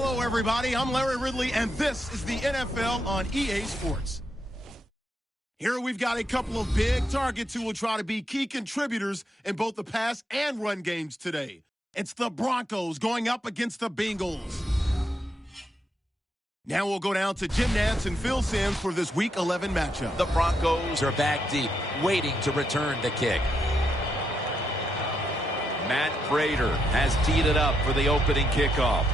Hello, everybody. I'm Larry Ridley, and this is the NFL on EA Sports. Here we've got a couple of big targets who will try to be key contributors in both the pass and run games today. It's the Broncos going up against the Bengals. Now we'll go down to Jim Nantz and Phil Simms for this Week 11 matchup. The Broncos are back deep, waiting to return the kick. Matt Prater has teed it up for the opening kickoff.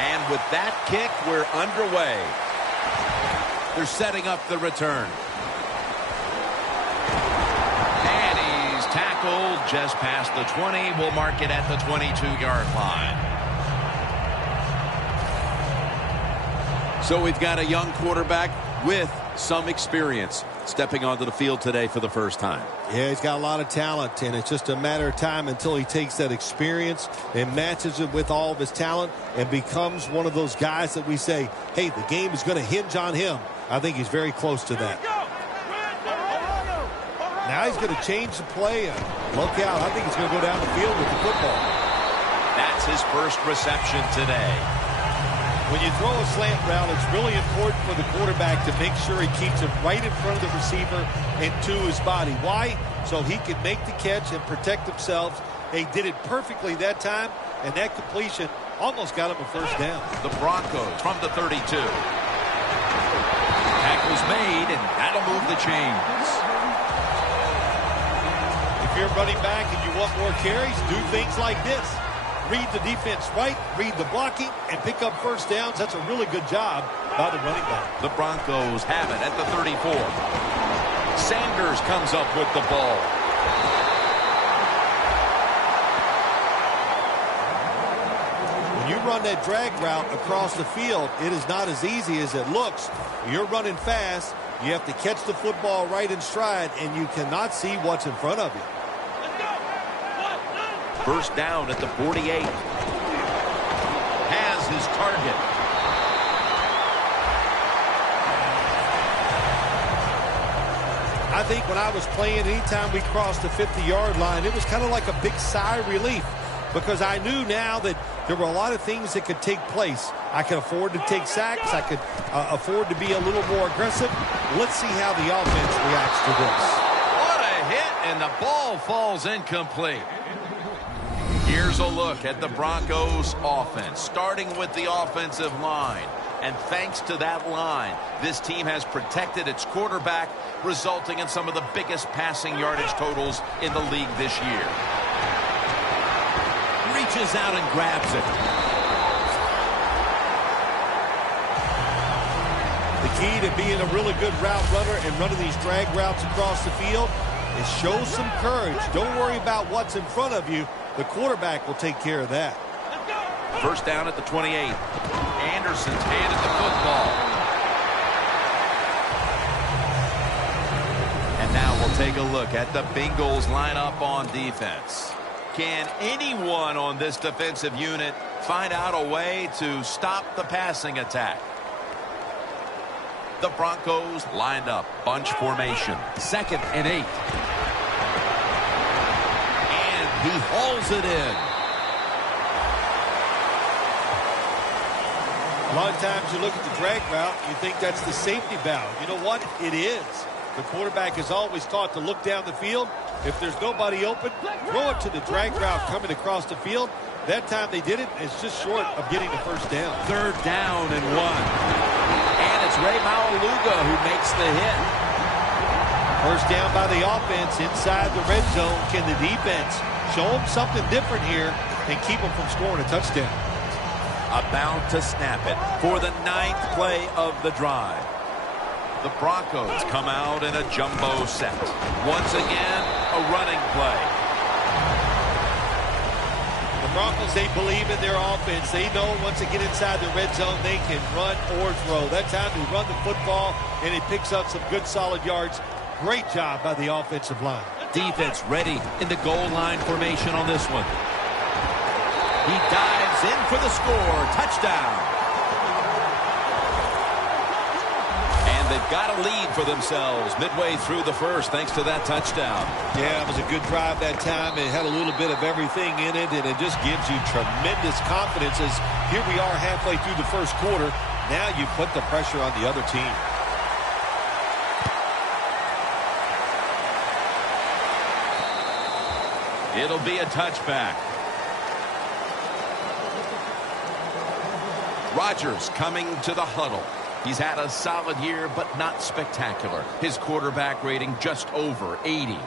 And with that kick, we're underway. They're setting up the return. And he's tackled just past the 20. We'll mark it at the 22-yard line. So we've got a young quarterback with some experience stepping onto the field today for the first time. Yeah, he's got a lot of talent, and it's just a matter of time until he takes that experience and matches it with all of his talent and becomes one of those guys that we say, hey, the game is going to hinge on him. I think he's very close to that. Now he's going to change the play, and look out. I think he's going to go down the field with the football. That's his first reception today. When you throw a slant route, it's really important for the quarterback to make sure he keeps it right in front of the receiver and to his body. Why? So he can make the catch and protect himself. They did it perfectly that time, and that completion almost got him a first down. The Broncos from the 32. Tackle's made, and that'll move the chains. If you're running back and you want more carries, do things like this. Read the defense right, read the blocking, and pick up first downs. That's a really good job by the running back. The Broncos have it at the 34. Sanders comes up with the ball. When you run that drag route across the field, it is not as easy as it looks. You're running fast. You have to catch the football right in stride, and you cannot see what's in front of you. First down at the 48. Has his target. I think when I was playing, anytime we crossed the 50-yard line, it was kind of like a big sigh of relief because I knew now that there were a lot of things that could take place. I could afford to take sacks. I could afford to be a little more aggressive. Let's see how the offense reacts to this. What a hit, and the ball falls incomplete. Here's a look at the Broncos offense, starting with the offensive line. And thanks to that line, this team has protected its quarterback, resulting in some of the biggest passing yardage totals in the league this year. Reaches out and grabs it. The key to being a really good route runner and running these drag routes across the field is show some courage. Don't worry about what's in front of you. The quarterback will take care of that. First down at the 28. Anderson's handed the football. And now we'll take a look at the Bengals lineup on defense. Can anyone on this defensive unit find out a way to stop the passing attack? The Broncos lined up, bunch formation, 2nd and 8. He hauls it in. A lot of times you look at the drag route, you think that's the safety valve. You know what? It is. The quarterback is always taught to look down the field. If there's nobody open, throw it to the drag route coming across the field. That time they did it. It's just short of getting the first down. 3rd down and 1. And it's Ray Maualuga who makes the hit. First down by the offense inside the red zone. Can the defense show them something different here and keep them from scoring a touchdown? About to snap it for the 9th play of the drive. The Broncos come out in a jumbo set. Once again, a running play. The Broncos, they believe in their offense. They know once they get inside the red zone, they can run or throw. That time they run the football, and it picks up some good solid yards. Great job by the offensive line. Defense ready in the goal line formation on this one. He dives in for the score. Touchdown. And they've got a lead for themselves midway through the first thanks to that touchdown. Yeah, it was a good drive that time. It had a little bit of everything in it, and it just gives you tremendous confidence as here we are halfway through the first quarter. Now you put the pressure on the other team. It'll be a touchback. Rodgers coming to the huddle. He's had a solid year, but not spectacular. His quarterback rating just over 80.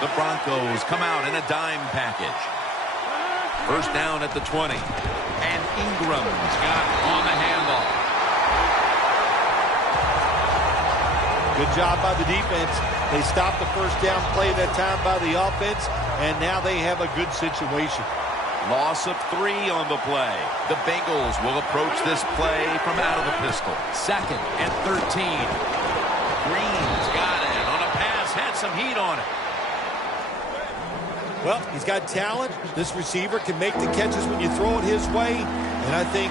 The Broncos come out in a dime package. First down at the 20. And Ingram's got on the handle. Good job by the defense. They stopped the first down play that time by the offense, and now they have a good situation. Loss of 3 on the play. The Bengals will approach this play from out of the pistol. 2nd and 13. Green's got it on a pass, had some heat on it. Well, he's got talent. This receiver can make the catches when you throw it his way. And I think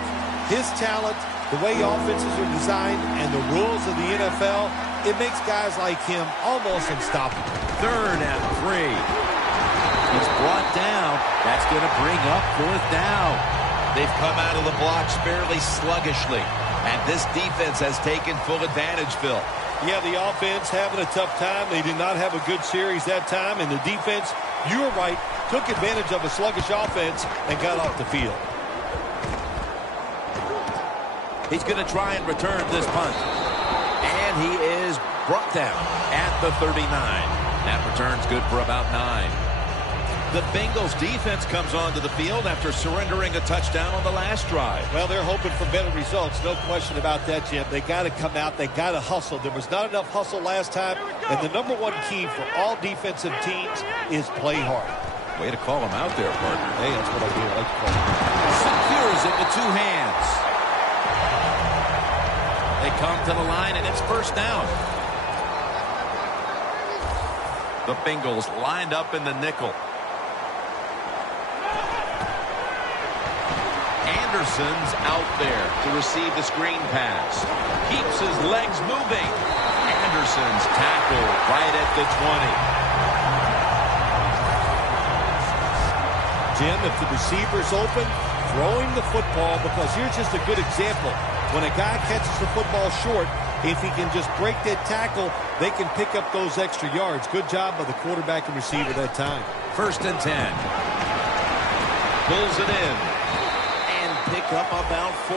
his talent, the way offenses are designed, and the rules of the NFL, it makes guys like him almost unstoppable. 3rd and 3. He's brought down. That's going to bring up 4th down. They've come out of the blocks fairly sluggishly. And this defense has taken full advantage, Phil. Yeah, the offense having a tough time. They did not have a good series that time. And the defense, you were right, took advantage of a sluggish offense and got off the field. He's going to try and return this punt. And he is brought down at the 39. That return's good for about 9. The Bengals defense comes onto the field after surrendering a touchdown on the last drive. Well, they're hoping for better results. No question about that, Jim. They got to come out. They got to hustle. There was not enough hustle last time. And the number one key for all defensive teams is play hard. Way to call him out there, partner. Hey, that's what I do. I like to call him. Secures it with 2 hands. They come to the line, and it's first down. The Bengals lined up in the nickel. Anderson's out there to receive the screen pass. Keeps his legs moving. Anderson's tackled right at the 20. Jim, if the receiver's open, throw him the football, because here's just a good example. When a guy catches the football short, if he can just break that tackle, they can pick up those extra yards. Good job by the quarterback and receiver that time. 1st and 10. Pulls it in. And pick up about 4.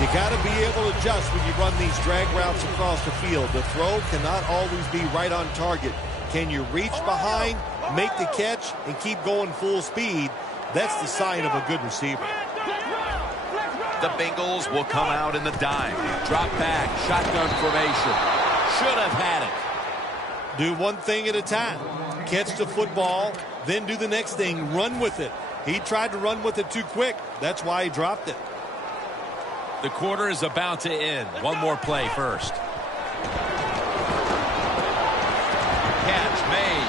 You got to be able to adjust when you run these drag routes across the field. The throw cannot always be right on target. Can you reach behind, make the catch, and keep going full speed? That's the sign of a good receiver. The Bengals will come out in the dime. Drop back, shotgun formation. Should have had it. Do one thing at a time. Catch the football, then do the next thing. Run with it. He tried to run with it too quick. That's why he dropped it. The quarter is about to end. One more play first. Catch made.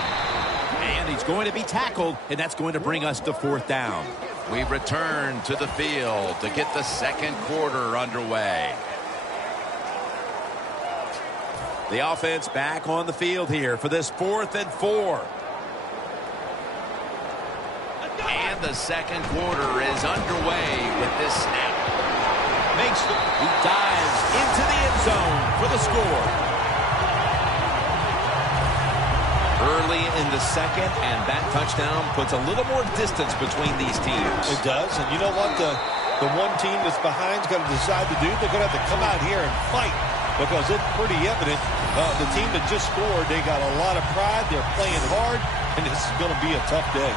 And he's going to be tackled, and that's going to bring us to 4th down. We return to the field to get the second quarter underway. The offense back on the field here for this 4th and 4. And the second quarter is underway with this snap. He dives into the end zone for the score. Early in the second, and that touchdown puts a little more distance between these teams. It does, and you know what? The one team that's behind is going to decide to do. They're going to have to come out here and fight, because it's pretty evident. The team that just scored, they got a lot of pride. They're playing hard, and this is going to be a tough day.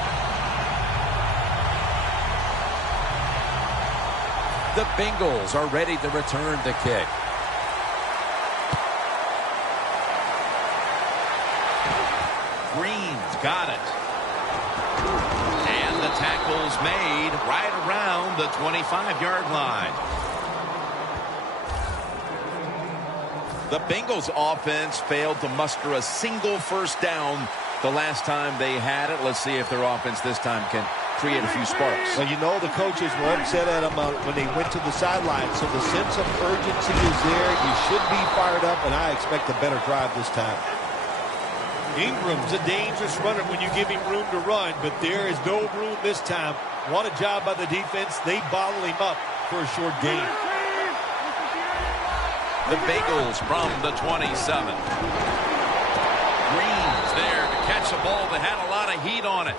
The Bengals are ready to return the kick. Green's got it. And the tackle's made right around the 25-yard line. The Bengals offense failed to muster a single first down the last time they had it. Let's see if their offense this time can create a few sparks. Well, you know the coaches were upset at them when they went to the sideline, so the sense of urgency is there. You should be fired up, and I expect a better drive this time. Ingram's a dangerous runner when you give him room to run, but there is no room this time. What a job by the defense. They bottle him up for a short gain. The Bengals from the 27. Green's there to catch a ball that had a lot of heat on it.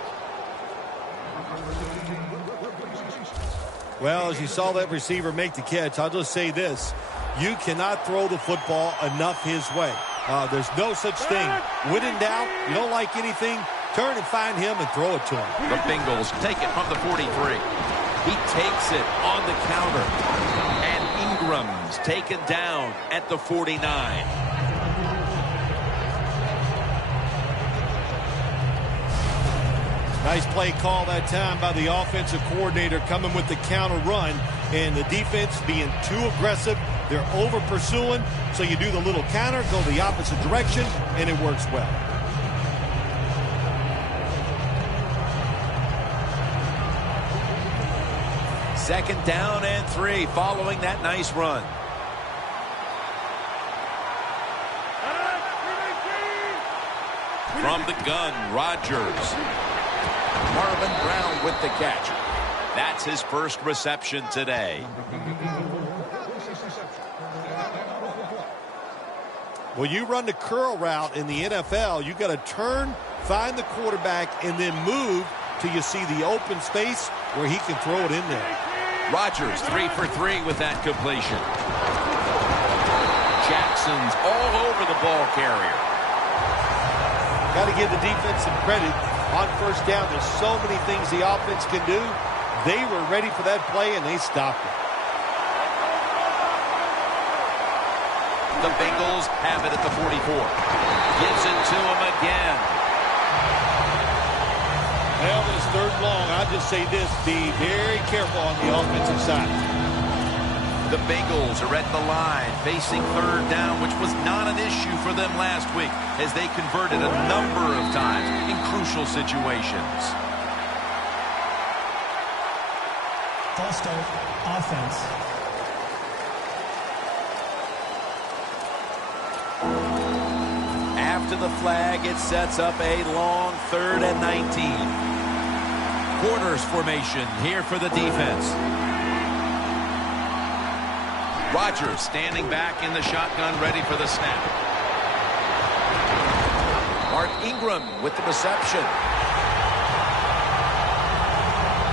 Well, as you saw that receiver make the catch, I'll just say this. You cannot throw the football enough his way. There's no such thing. When in doubt, you don't like anything, turn and find him and throw it to him. The Bengals take it from the 43. He takes it on the counter. And Ingram's taken down at the 49. Nice play call that time by the offensive coordinator coming with the counter run. And the defense being too aggressive. They're over pursuing. So you do the little counter, go the opposite direction, and it works well. Second down and 3 following that nice run. From the gun, Rodgers. Marvin Brown with the catch. That's his first reception today. Well, you run the curl route in the NFL, you got to turn, find the quarterback, and then move till you see the open space where he can throw it in there. Rodgers 3 for 3 with that completion. Jackson's all over the ball carrier. Got to give the defense some credit. On first down, there's so many things the offense can do. They were ready for that play, and they stopped it. The Bengals have it at the 44. Gives it to him again. Well, it's third long. I'll just say this. Be very careful on the offensive side. The Bengals are at the line, facing third down, which was not an issue for them last week as they converted a number of times in crucial situations. False start, offense. After the flag, it sets up a long 3rd and 19. Quarters formation here for the defense. Rodgers standing back in the shotgun, ready for the snap. Mark Ingram with the reception.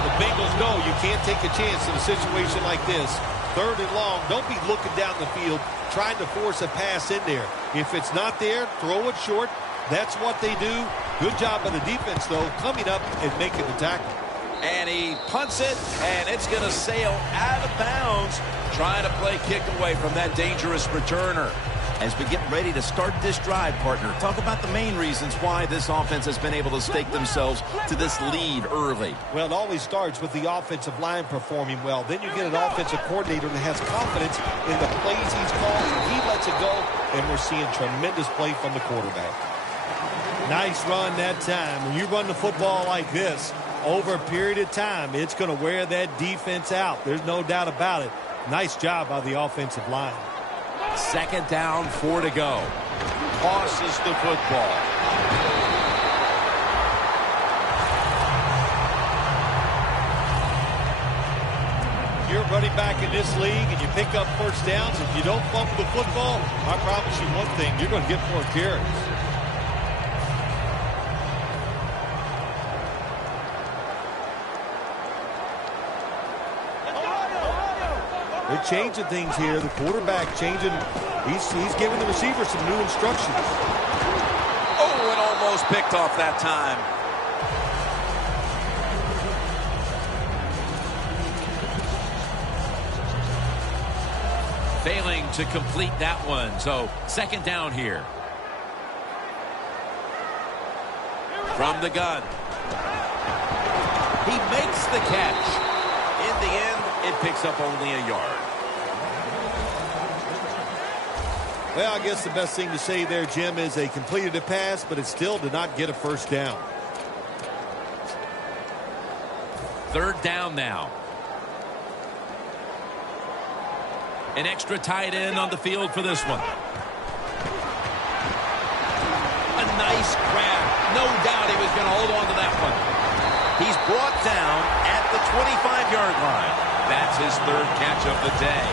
The Bengals know you can't take a chance in a situation like this. 3rd and long, don't be looking down the field trying to force a pass in there. If it's not there, throw it short. That's what they do. Good job by the defense, though, coming up and making the tackle. And he punts it, and it's going to sail out of bounds, trying to play kick away from that dangerous returner. As we get ready to start this drive, partner, talk about the main reasons why this offense has been able to stake themselves to this lead early. Well, it always starts with the offensive line performing well. Then you get an offensive coordinator that has confidence in the plays he's called. He lets it go, and we're seeing tremendous play from the quarterback. Nice run that time. When you run the football like this, over a period of time, it's going to wear that defense out. There's no doubt about it. Nice job by the offensive line. Second down, 4 to go. Tosses the football. You're running back in this league and you pick up first downs. If you don't fumble the football, I promise you one thing, you're going to get more carries. They're changing things here. The quarterback changing. He's giving the receiver some new instructions. Oh, it almost picked off that time. Failing to complete that one. So, second down here. From the gun. He makes the catch. In the end, it picks up only a yard. Well, I guess the best thing to say there, Jim, is they completed a pass, but it still did not get a first down. Third down now. An extra tight end on the field for this one. A nice grab. No doubt he was going to hold on to that one. He's brought down at the 25-yard line. That's his third catch of the day.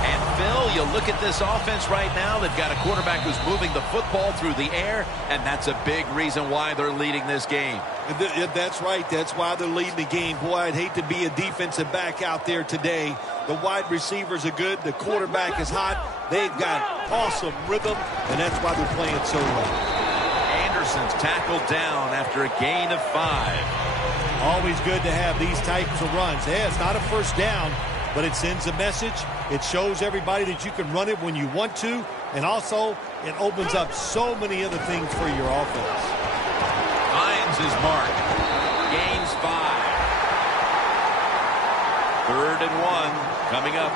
And Phil, you look at this offense right now. They've got a quarterback who's moving the football through the air, and that's a big reason why they're leading this game. That's right. That's why they're leading the game. Boy, I'd hate to be a defensive back out there today. The wide receivers are good. The quarterback is hot. They've got awesome rhythm, and that's why they're playing so well. Anderson's tackled down after a gain of 5. Always good to have these types of runs. Yeah, it's not a first down, but it sends a message. It shows everybody that you can run it when you want to, and also it opens up so many other things for your offense. Finds his mark. Gains 5. 3rd and 1 coming up.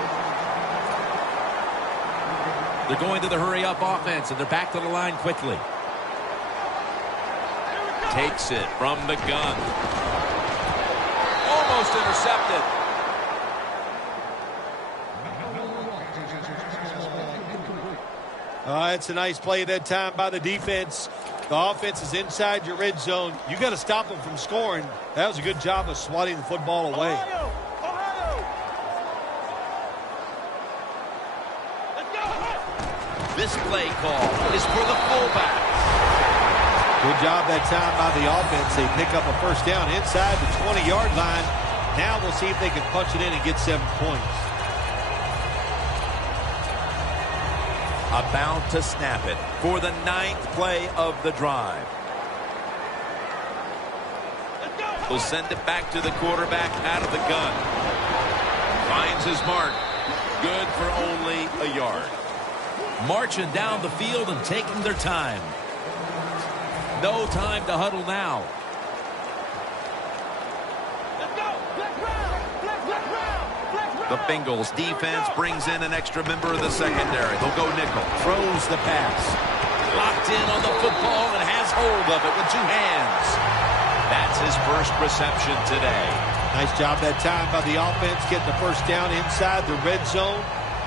They're going to the hurry-up offense, and they're back to the line quickly. Takes it from the gun. Almost intercepted. It's a nice play that time by the defense. The offense is inside your red zone. You got to stop them from scoring. That was a good job of swatting the football away. This play call is for the fullback. Good job that time by the offense. They pick up a first down inside the 20-yard line. Now we'll see if they can punch it in and get 7 points. About to snap it for the 9th play of the drive. We'll send it back to the quarterback out of the gun. Finds his mark. Good for only a yard. Marching down the field and taking their time. No time to huddle now. The Bengals defense brings in an extra member of the secondary. They'll go nickel. Throws the pass. Locked in on the football and has hold of it with 2 hands. That's his first reception today. Nice job that time by the offense getting the first down inside the red zone.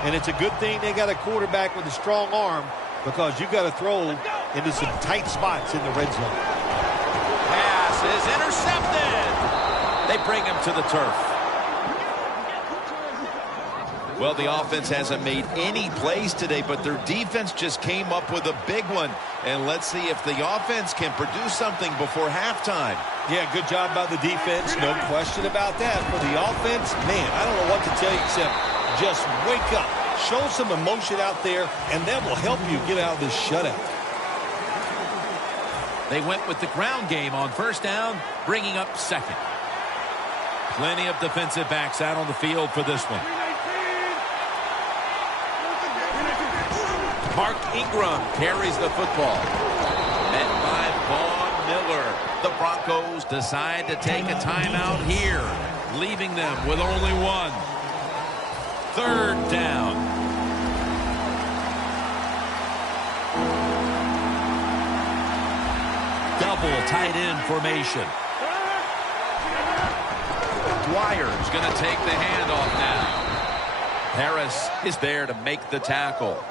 And it's a good thing they got a quarterback with a strong arm, because you've got to throw into some tight spots in the red zone. Pass is intercepted. They bring him to the turf. Well, the offense hasn't made any plays today, but their defense just came up with a big one. And let's see if the offense can produce something before halftime. Yeah, good job by the defense. No question about that. For the offense, man, I don't know what to tell you except just wake up. Show some emotion out there, and that will help you get out of this shutout. They went with the ground game on first down, bringing up 2nd. Plenty of defensive backs out on the field for this one. Mark Ingram carries the football. Met by Vaughn Miller. The Broncos decide to take a timeout here, leaving them with only 1. 3rd down. Double tight end formation. Dwyer's going to take the handoff now. Harris is there to make the tackle.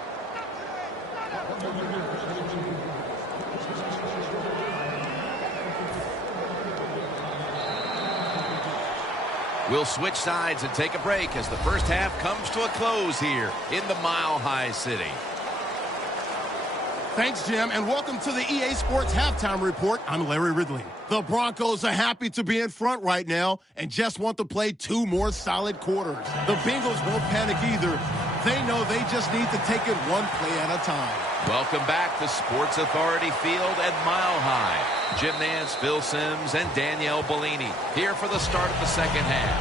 We'll switch sides and take a break as the first half comes to a close here in the Mile High City. Thanks, Jim, and welcome to the EA Sports Halftime Report. I'm Larry Ridley. The Broncos are happy to be in front right now and just want to play 2 more solid quarters. The Bengals won't panic either. They know they just need to take it 1 play at a time. Welcome back to Sports Authority Field at Mile High. Jim Nance, Phil Simms, and Danielle Bellini here for the start of the second half.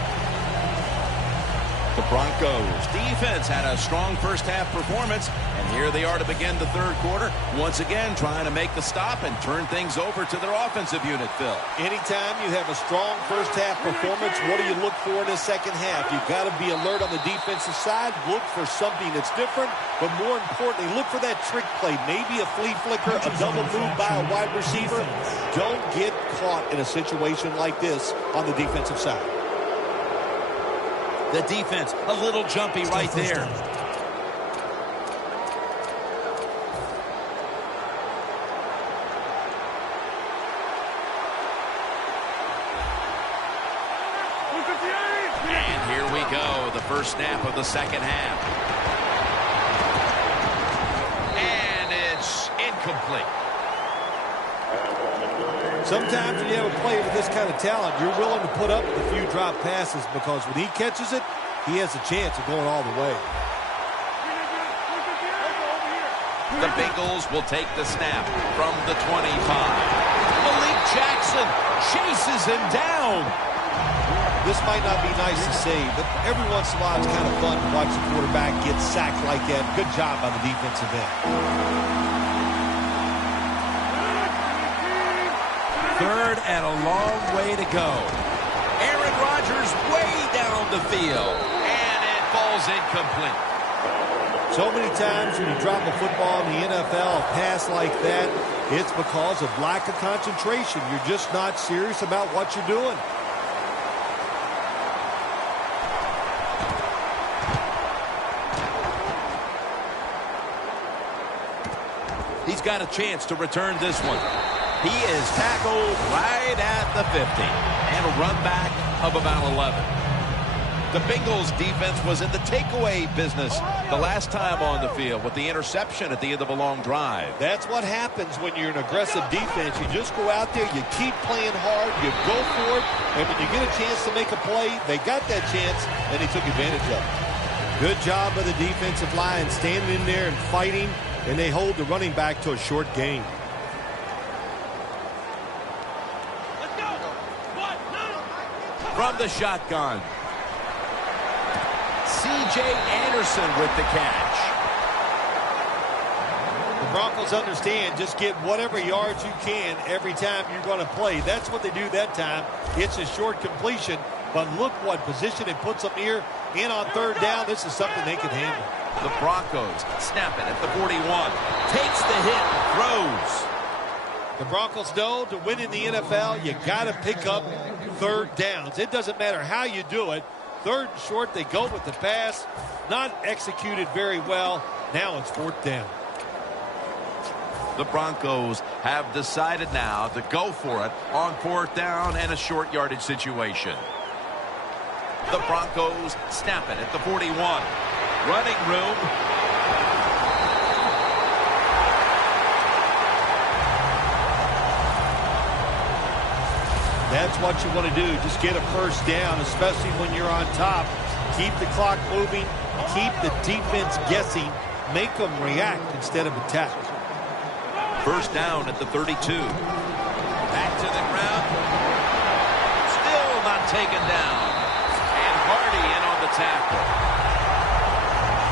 The The Broncos defense had a strong first-half performance, and here they are to begin the third quarter. Once again, trying to make the stop and turn things over to their offensive unit, Phil. Anytime you have a strong first-half performance, what do you look for in the second half? You've got to be alert on the defensive side. Look for something that's different, but more importantly, look for that trick play. Maybe a flea flicker, a double move by a wide receiver. Don't get caught in a situation like this on the defensive side. The defense, a little jumpy right there. And here we go, the first snap of the second half. And it's incomplete. Sometimes when you have a player with this kind of talent, you're willing to put up a few drop passes because when he catches it, he has a chance of going all the way. The Bengals will take the snap from the 25. Malik Jackson chases him down. This might not be nice to say, but every once in a while it's kind of fun to watch the quarterback get sacked like that. Good job by the defensive end. Third and a long way to go. Aaron Rodgers way down the field. And it falls incomplete. So many times when you drop a football in the NFL, a pass like that, it's because of lack of concentration. You're just not serious about what you're doing. He's got a chance to return this one. He is tackled right at the 50 and a run back of about 11. The Bengals defense was in the takeaway business the last time on the field with the interception at the end of a long drive. That's what happens when you're an aggressive defense. You just go out there, you keep playing hard, you go for it, and when you get a chance to make a play, they got that chance, and they took advantage of it. Good job by the defensive line standing in there and fighting, and they hold the running back to a short gain. From the shotgun, C.J. Anderson with the catch. The Broncos understand just get whatever yards you can every time you're going to play. That's what they do that time. It's a short completion, but look what position it puts them here. In on third down, this is something they can handle. The Broncos snap it at the 41. Takes the hit and throws. The Broncos know to win in the NFL, you got to pick up third downs. It doesn't matter how you do it. Third and short, they go with the pass. Not executed very well. Now it's fourth down. The Broncos have decided now to go for it on fourth down and a short yardage situation. The Broncos snap it at the 41. Running room. That's what you want to do. Just get a first down, especially when you're on top. Keep the clock moving. Keep the defense guessing. Make them react instead of attack. First down at the 32. Back to the ground. Still not taken down. And Hardy in on the tackle.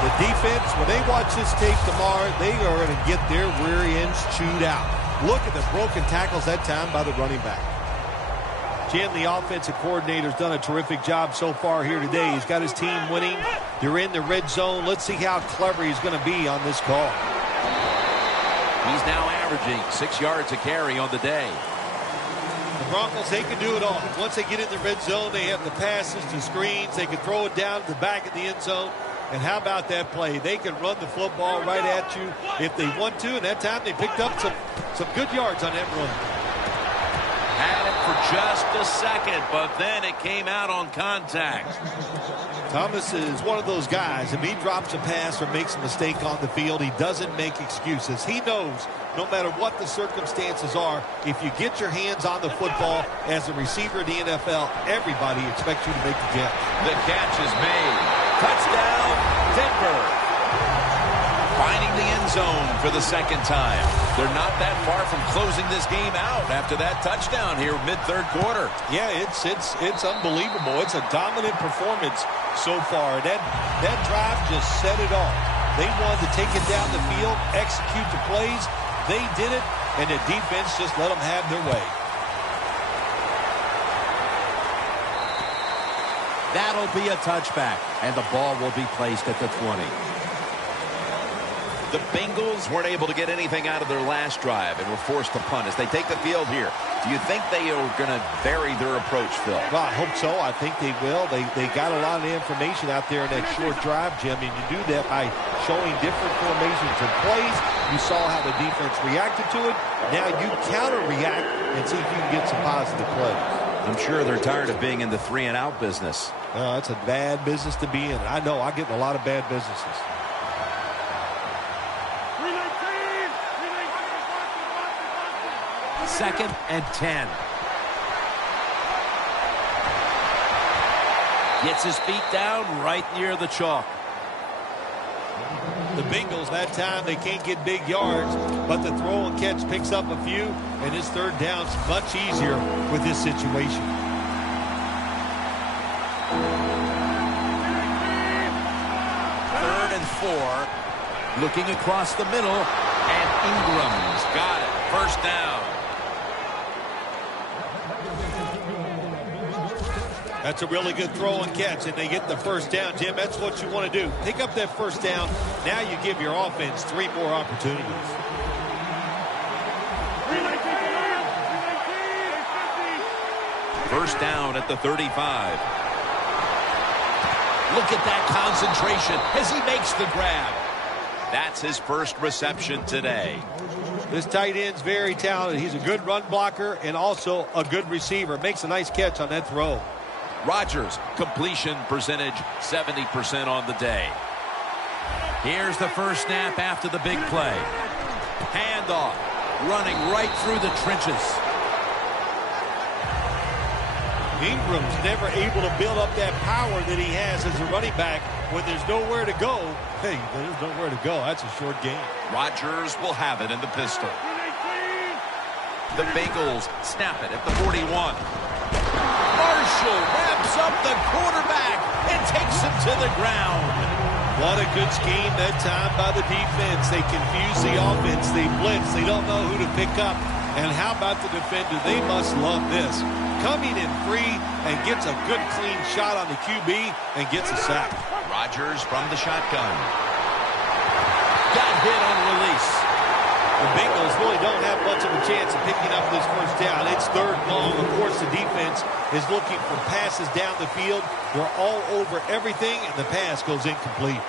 The defense, when they watch this tape tomorrow, they are going to get their rear ends chewed out. Look at the broken tackles that time by the running back. Jim, the offensive coordinator's done a terrific job so far here today. He's got his team winning. They're in the red zone. Let's see how clever he's going to be on this call. He's now averaging 6 yards a carry on the day. The Broncos, they can do it all. Once they get in the red zone, they have the passes, the screens. They can throw it down to the back of the end zone. And how about that play? They can run the football right at you if they want to. And that time they picked up some good yards on that run. Had it for just a second, but then it came out on contact. Thomas is one of those guys. If he drops a pass or makes a mistake on the field, he doesn't make excuses. He knows no matter what the circumstances are, if you get your hands on the football as a receiver in the NFL, everybody expects you to make the catch. The catch is made. Touchdown, Denver. Finding the end zone for the second time. They're not that far from closing this game out after that touchdown here mid-third quarter. Yeah, it's unbelievable. It's a dominant performance so far. That drive just set it off. They wanted to take it down the field, execute the plays. They did it, and the defense just let them have their way. That'll be a touchback, and the ball will be placed at the 20. The Bengals weren't able to get anything out of their last drive and were forced to punt as they take the field here. Do you think they are going to vary their approach, Phil? Well, I hope so. I think they will. They got a lot of information out there in that short drive, Jim, and you do that by showing different formations and plays. You saw how the defense reacted to it. Now you counter-react and see if you can get some positive plays. I'm sure they're tired of being in the 3-and-out business. That's a bad business to be in. I know. I get in a lot of bad businesses. Second and 10. Gets his feet down right near the chalk. The Bengals, that time, they can't get big yards, but the throw and catch picks up a few, and his third down's much easier with this situation. Third and 4. Looking across the middle, and Ingram's got it. First down. That's a really good throw and catch, and they get the first down. Jim, that's what you want to do. Pick up that first down. Now you give your offense 3 more opportunities. First down at the 35. Look at that concentration as he makes the grab. That's his first reception today. This tight end's very talented. He's a good run blocker and also a good receiver. Makes a nice catch on that throw. Rodgers, completion percentage 70% on the day. Here's the first snap after the big play. Handoff, running right through the trenches. Ingram's never able to build up that power that he has as a running back when there's nowhere to go. Hey, there's nowhere to go. That's a short game. Rodgers will have it in the pistol. The Bengals snap it at the 41. Marshall wraps up the quarterback and takes him to the ground. What a good scheme that time by the defense. They confuse the offense. They blitz. They don't know who to pick up. And how about the defender? They must love this. Coming in free and gets a good clean shot on the QB and gets a sack. Rodgers from the shotgun. Got hit on release. The Bengals really don't have much of a chance of picking up this first down. It's third long. Of course, the defense is looking for passes down the field. They're all over everything, and the pass goes incomplete.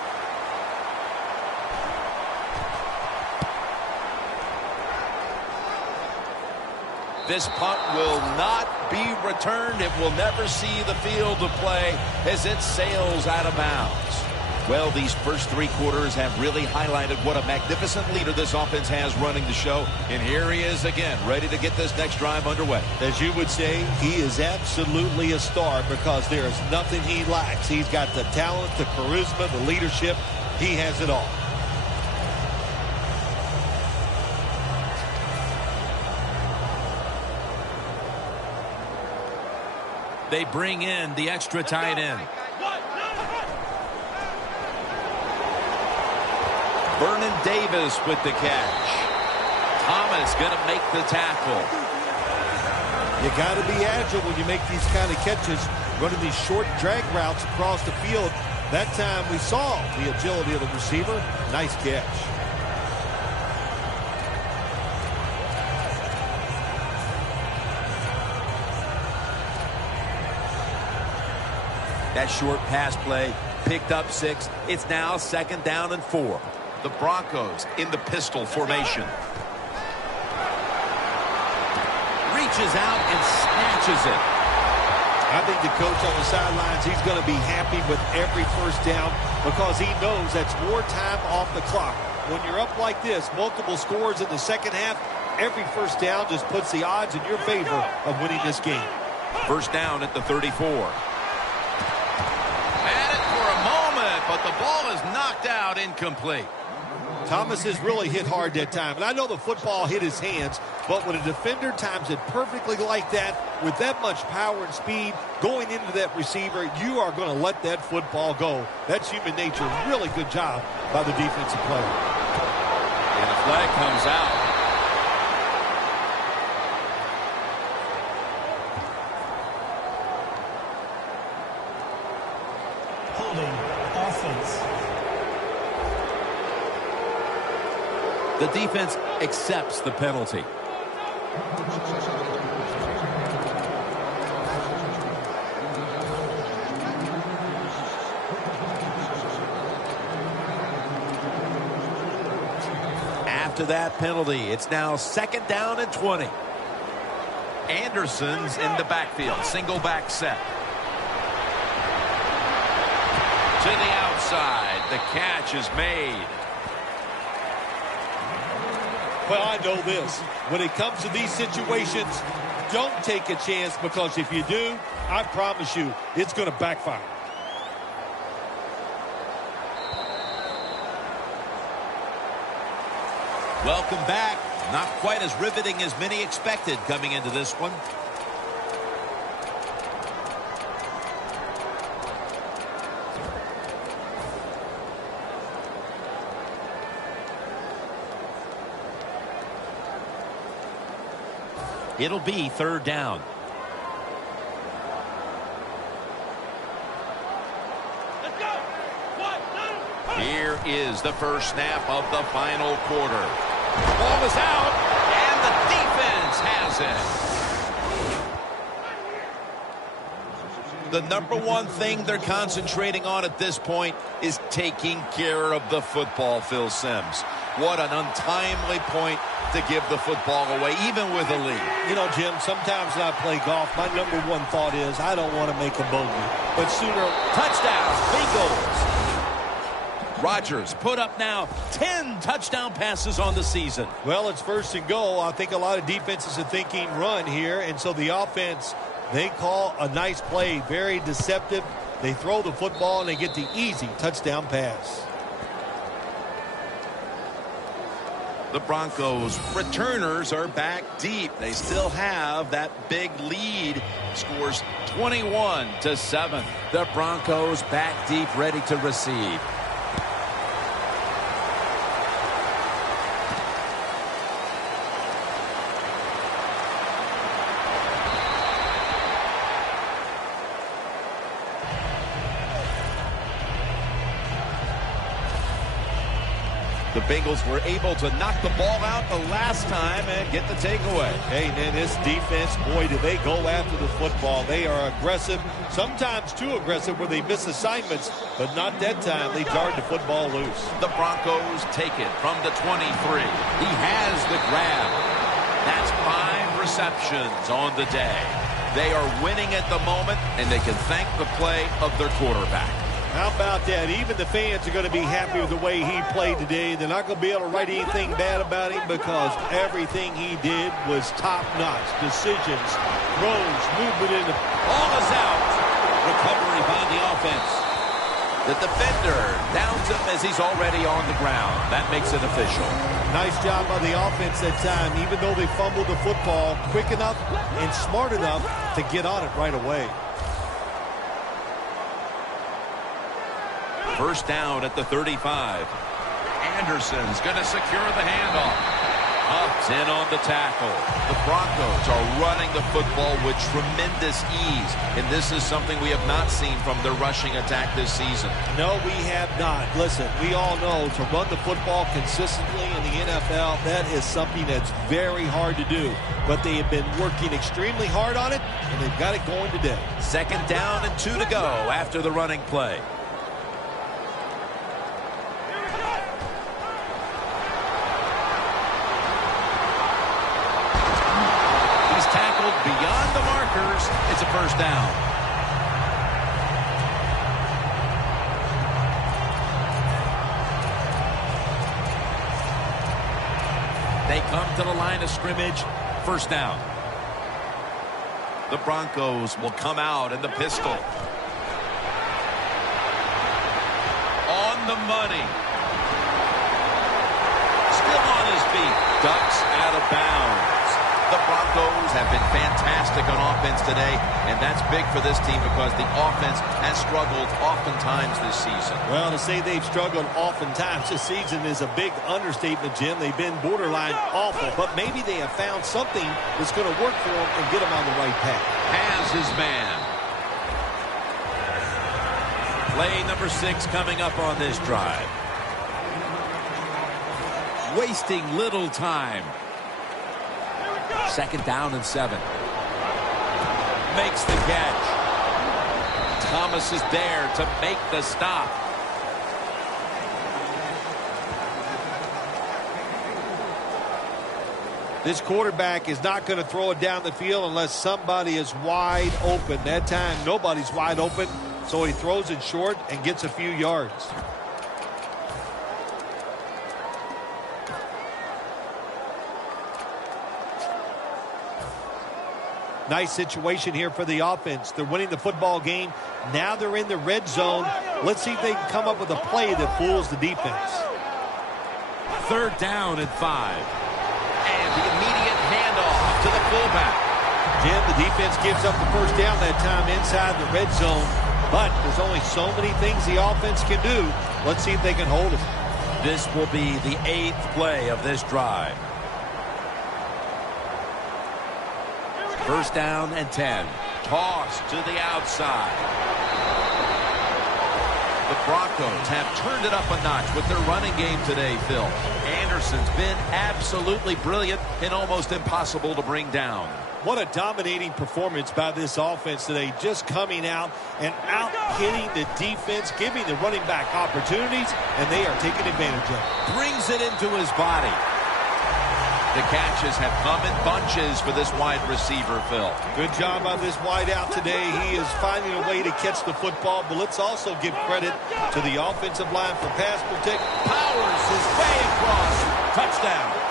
This punt will not be returned. It will never see the field of play as it sails out of bounds. Well, these first 3 quarters have really highlighted what a magnificent leader this offense has running the show. And here he is again, ready to get this next drive underway. As you would say, he is absolutely a star because there is nothing he lacks. He's got the talent, the charisma, the leadership. He has it all. They bring in the extra tight end. Vernon Davis with the catch. Thomas going to make the tackle. You got to be agile when you make these kind of catches, running these short drag routes across the field. That time we saw the agility of the receiver. Nice catch. That short pass play picked up 6. It's now 2nd down and 4. The Broncos in the pistol formation. Reaches out and snatches it. I think the coach on the sidelines, he's going to be happy with every first down because he knows that's more time off the clock. When you're up like this, multiple scores in the second half, every first down just puts the odds in your favor of winning this game. First down at the 34. Had it for a moment, but the ball is knocked out incomplete. Thomas has really hit hard that time. And I know the football hit his hands, But when a defender times it perfectly like that, with that much power and speed going into that receiver, you are going to let that football go. That's human nature. Really good job by the defensive player. And the flag comes out. Holding offense. The defense accepts the penalty. After that penalty, it's now 2nd down and 20. Anderson's in the backfield. Single back set. To the outside. The catch is made. Well, I know this. When it comes to these situations, don't take a chance, because if you do, I promise you, it's going to backfire. Welcome back. Not quite as riveting as many expected coming into this one. It'll be 3rd down. Let's go. 1, 2, 3. Here is the first snap of the final quarter. Ball is out, and the defense has it. The number one thing they're concentrating on at this point is taking care of the football, Phil Simms. What an untimely point to give the football away, even with a lead. You know, Jim, sometimes when I play golf, my number one thought is I don't want to make a bogey. But sooner... Touchdown, Bengals. Rodgers put up now 10 touchdown passes on the season. Well, it's 1st and goal. I think a lot of defenses are thinking run here, and so the offense, they call a nice play, very deceptive. They throw the football, and they get the easy touchdown pass. The Broncos returners are back deep. They still have that big lead. Scores 21-7. The Broncos back deep, ready to receive. The Bengals were able to knock the ball out the last time and get the takeaway. Hey, man, this defense, boy, do they go after the football. They are aggressive, sometimes too aggressive where they miss assignments, but not that time. They jarred the football loose. The Broncos take it from the 23. He has the grab. That's 5 receptions on the day. They are winning at the moment, and they can thank the play of their quarterback. How about that? Even the fans are going to be happy with the way he played today. They're not going to be able to write anything bad about him because everything he did was top-notch. Decisions, throws, movement in the... Ball is out. Recovery by the offense. The defender downs him as he's already on the ground. That makes it official. Nice job by the offense that time. Even though they fumbled the football, quick enough and smart enough to get on it right away. 1st down at the 35. Anderson's going to secure the handoff. Up in on the tackle. The Broncos are running the football with tremendous ease, and this is something we have not seen from their rushing attack this season. No, we have not. Listen, we all know to run the football consistently in the NFL, that is something that's very hard to do. But they have been working extremely hard on it, and they've got it going today. 2nd down and 2 to go after the running play. Beyond the markers, it's a 1st down. They come to the line of scrimmage, 1st down. The Broncos will come out in the pistol. On the money. Still on his feet. Ducks out of bounds. The Broncos have been fantastic on offense today, and that's big for this team because the offense has struggled oftentimes this season. Well, to say they've struggled oftentimes this season is a big understatement, Jim. They've been borderline awful, but maybe they have found something that's going to work for them and get them on the right path. Has his man. Play number 6 coming up on this drive. Wasting little time. 2nd down and 7. Makes the catch. Thomas is there to make the stop. This quarterback is not going to throw it down the field unless somebody is wide open. That time, nobody's wide open, so he throws it short and gets a few yards. Nice situation here for the offense. They're winning the football game. Now they're in the red zone. Let's see if they can come up with a play that fools the defense. 3rd down and 5. And the immediate handoff to the fullback. Jim, the defense gives up the 1st down that time inside the red zone. But there's only so many things the offense can do. Let's see if they can hold it. This will be the 8th play of this drive. 1st down and 10. Toss to the outside. The Broncos have turned it up a notch with their running game today, Phil. Anderson's been absolutely brilliant and almost impossible to bring down. What a dominating performance by this offense today. Just coming out and out-hitting the defense, giving the running back opportunities, and they are taking advantage of it. Brings it into his body. The catches have come in bunches for this wide receiver, Phil. Good job on this wide out today. He is finding a way to catch the football, but let's also give credit to the offensive line for pass protection. Powers his way across. Touchdown.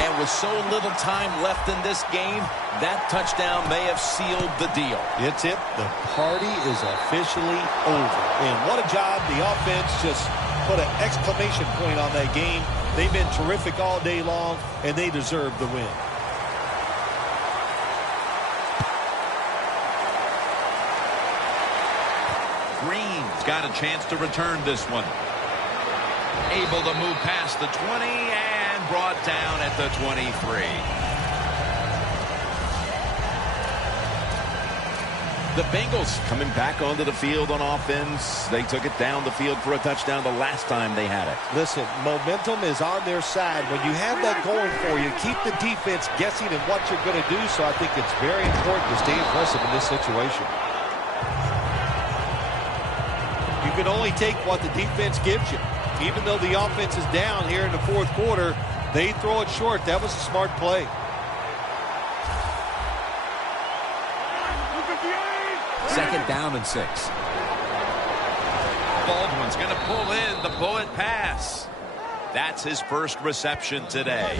And with so little time left in this game, that touchdown may have sealed the deal. It's it. The party is officially over. And what a job. The offense just put an exclamation point on that game. They've been terrific all day long, and they deserve the win. Green's got a chance to return this one. Able to move past the 20 and brought down at the 23. The Bengals coming back onto the field on offense. They took it down the field for a touchdown the last time they had it. Listen, momentum is on their side. When you have that going for you, keep the defense guessing at what you're going to do. So I think it's very important to stay aggressive in this situation. You can only take what the defense gives you. Even though the offense is down here in the 4th quarter, they throw it short. That was a smart play. Second down and 6. Baldwin's going to pull in the bullet pass. That's his first reception today.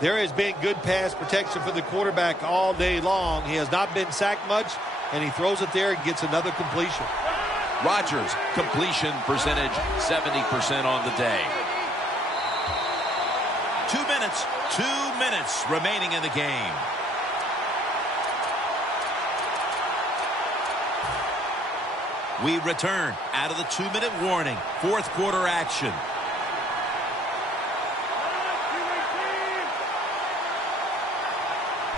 There has been good pass protection for the quarterback all day long. He has not been sacked much, and he throws it there and gets another completion. Rodgers, completion percentage 70% on the day. 2 minutes remaining in the game. We return out of the 2-minute warning. 4th quarter action.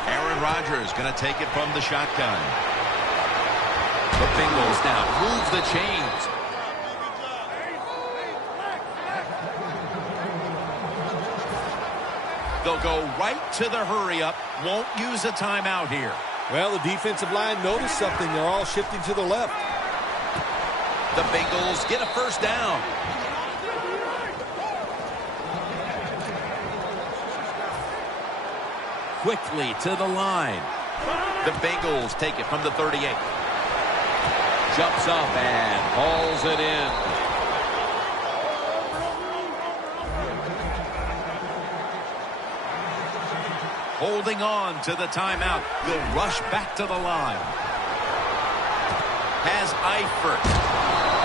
Aaron Rodgers going to take it from the shotgun. The Bengals now move the chains. They'll go right to the hurry-up. Won't use a timeout here. Well, the defensive line noticed something. They're all shifting to the left. The Bengals get a 1st down. Quickly to the line. The Bengals take it from the 38. Jumps up and hauls it in. Holding on to the timeout. Will rush back to the line. Has Eifert.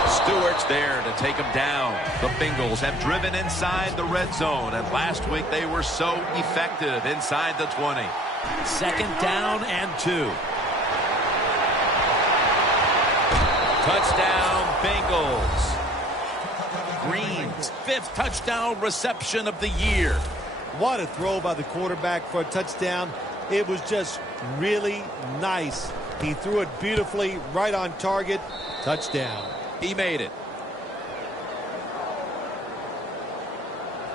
Stewart's there to take him down. The Bengals have driven inside the red zone, and last week they were so effective inside the 20. 2nd down and 2. Touchdown, Bengals. Green's 5th touchdown reception of the year. What a throw by the quarterback for a touchdown. It was just really nice. He threw it beautifully, right on target. Touchdown. He made it.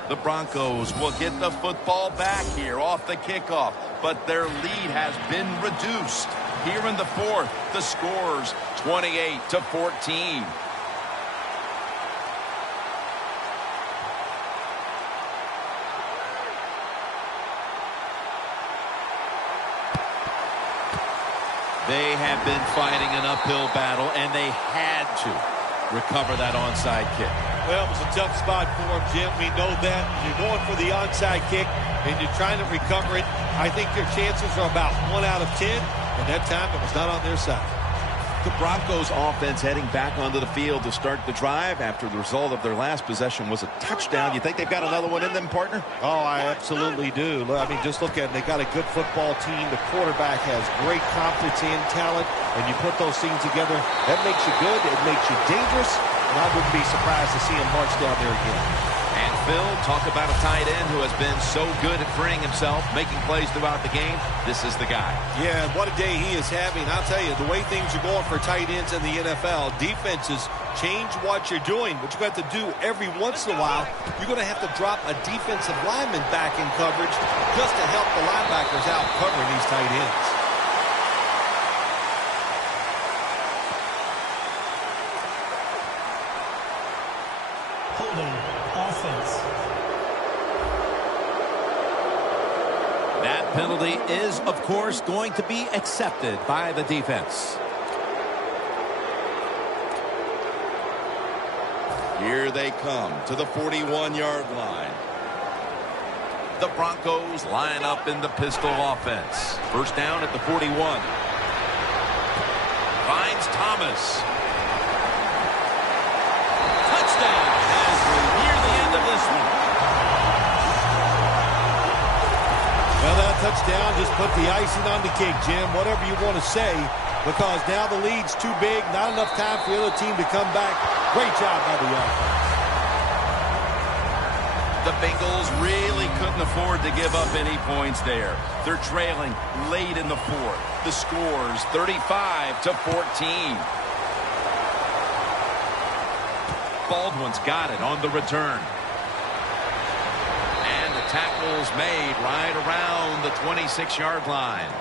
The Broncos will get the football back here off the kickoff, but their lead has been reduced. Here in the 4th, the score's 28-14. They have been fighting an uphill battle, and they had to recover that onside kick. Well, it was a tough spot for him, Jim. We know that. You're going for the onside kick, and you're trying to recover it. I think your chances are about 1 out of 10, and that time it was not on their side. The Broncos offense heading back onto the field to start the drive after the result of their last possession was a touchdown. You think they've got another one in them, partner? Oh, I absolutely do. I mean, just look at it. They got a good football team. The quarterback has great confidence and talent, and you put those things together, that makes you good. It makes you dangerous, and I wouldn't be surprised to see him march down there again. And Phil, talk about a tight end who has been so good at freeing himself, making plays throughout the game. This is the guy. Yeah, what a day he is having. I'll tell you, the way things are going for tight ends in the NFL, defenses change what you're doing. What you got to do every once in a while, you're going to have to drop a defensive lineman back in coverage just to help the linebackers out covering these tight ends. Holding offense. That penalty is, of course, going to be accepted by the defense. Here they come to the 41-yard line. The Broncos line up in the pistol offense. First down at the 41. Finds Thomas. Touchdown as we're near the end of this one. Well, that touchdown just put the icing on the cake, Jim, whatever you want to say, because now the lead's too big, not enough time for the other team to come back. Great job by the offense. The Bengals really couldn't afford to give up any points there. They're trailing late in the 4th. The score's 35-14. Baldwin's got it on the return. And the tackle's made right around the 26-yard line.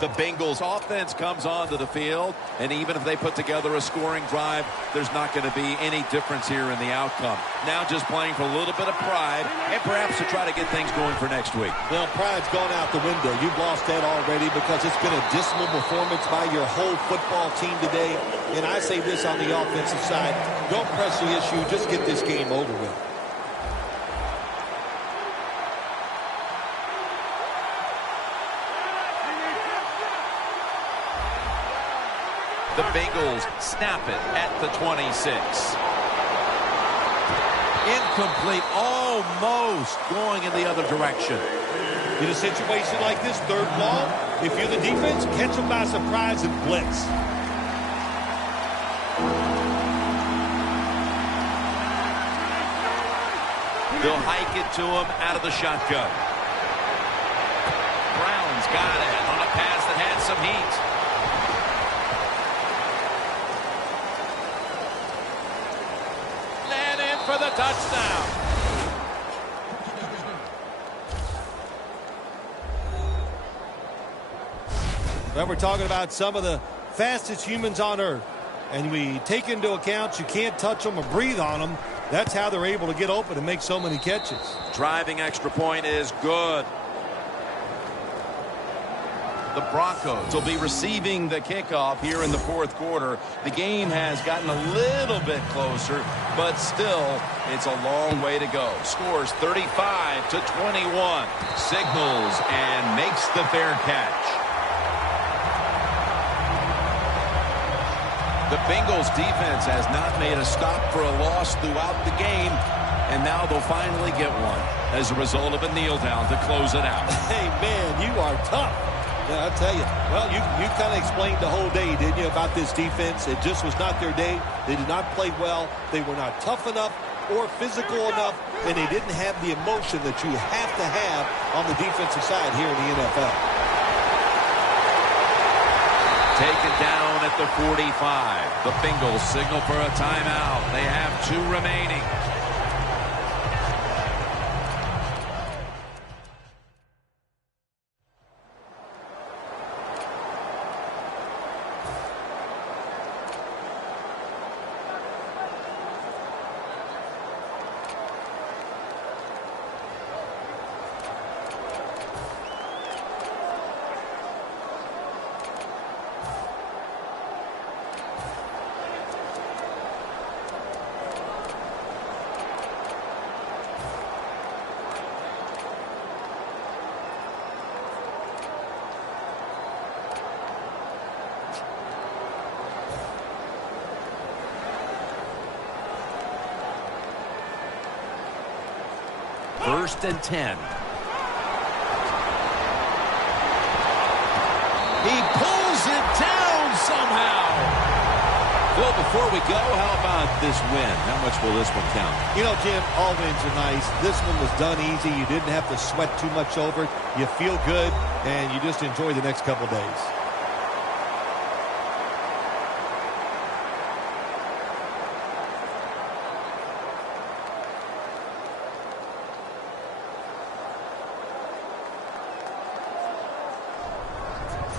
The Bengals offense comes onto the field, and even if they put together a scoring drive, there's not going to be any difference here in the outcome. Now just playing for a little bit of pride and perhaps to try to get things going for next week. Well, pride's gone out the window. You've lost that already because it's been a dismal performance by your whole football team today. And I say this on the offensive side, don't press the issue, just get this game over with. The Bengals snap it at the 26. Incomplete, almost going in the other direction. In a situation like this, 3rd and long, if you're the defense, catch them by surprise and blitz. They'll hike it to him out of the shotgun. Brown's got it on a pass that had some heat. For the touchdown. Well, we're talking about some of the fastest humans on earth. And we take into account you can't touch them or breathe on them. That's how they're able to get open and make so many catches. Driving extra point is good. The Broncos will be receiving the kickoff here in the 4th quarter. The game has gotten a little bit closer, but still, it's a long way to go. Scores 35-21. Signals and makes the fair catch. The Bengals defense has not made a stop for a loss throughout the game, and now they'll finally get one as a result of a kneel down to close it out. Hey, man, you are tough. Yeah, I'll tell you. Well, you kind of explained the whole day, didn't you, about this defense? It just was not their day. They did not play well. They were not tough enough or physical enough, and they didn't have the emotion that you have to have on the defensive side here in the NFL. Taken down at the 45. The Bengals signal for a timeout. They have 2 remaining. First and 10. He pulls it down somehow. Well, before we go, how about this win? How much will this one count? You know, Jim, all wins are nice. This one was done easy. You didn't have to sweat too much over it. You feel good, and you just enjoy the next couple days.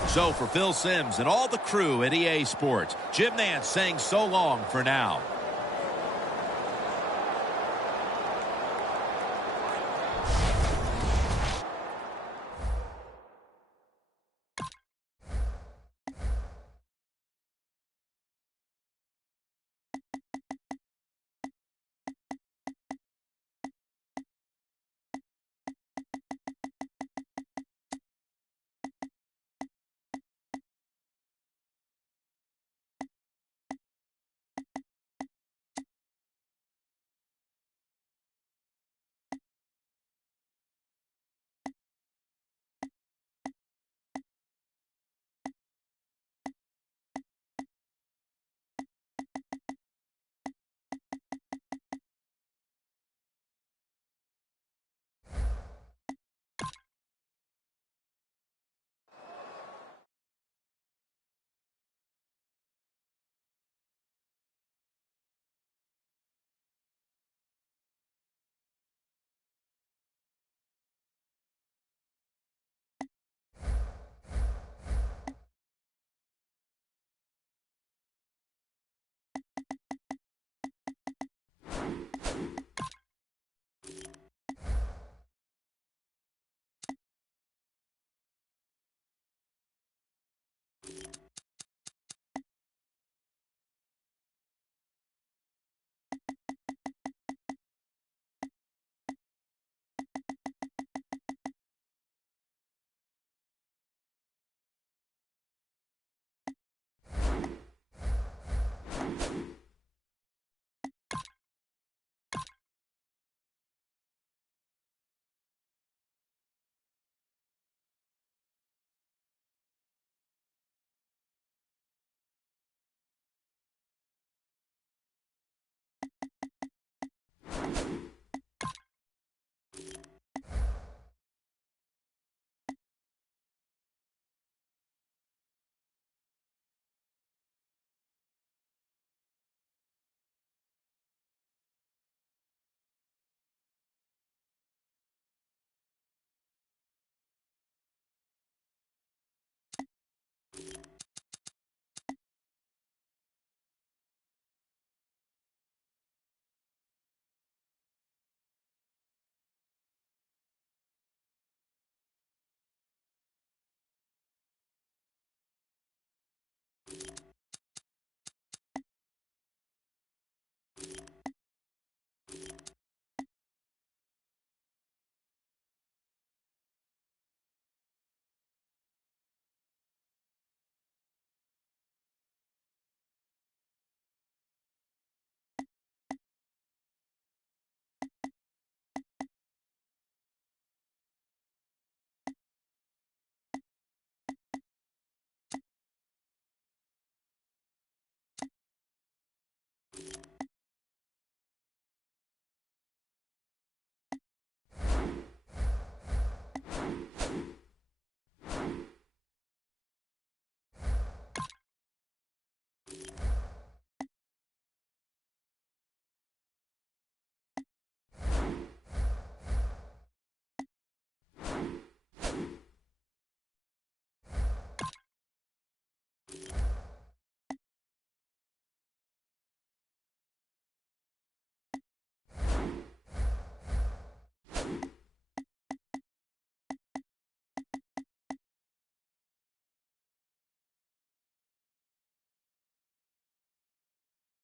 So for Phil Simms and all the crew at EA Sports, Jim Nance saying so long for now.